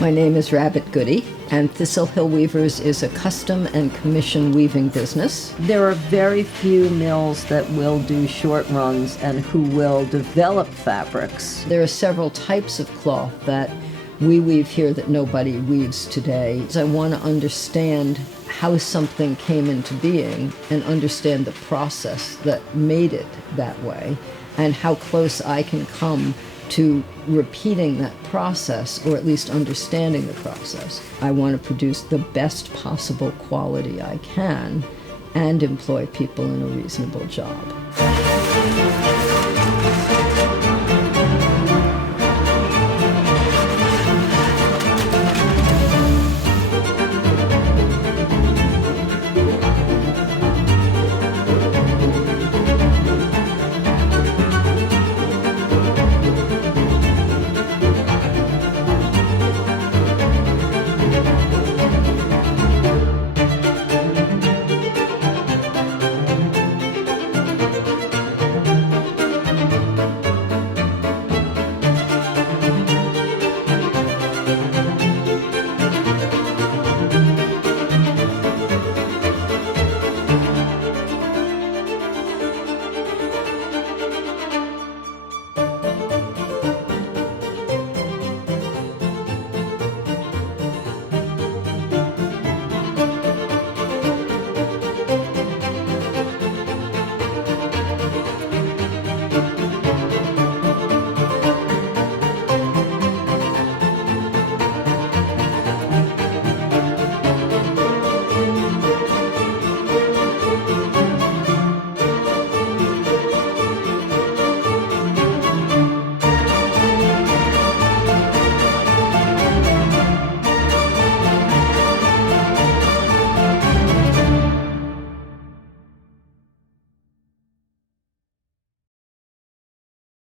My name is Rabbit Goody, and Thistle Hill Weavers is a custom and commission weaving business. There are very few mills that will do short runs and who will develop fabrics. There are several types of cloth that we weave here that nobody weaves today. I want to understand how something came into being and understand the process that made it that way and how close I can come to repeating that process, or at least understanding the process. I want to produce the best possible quality I can and employ people in a reasonable job.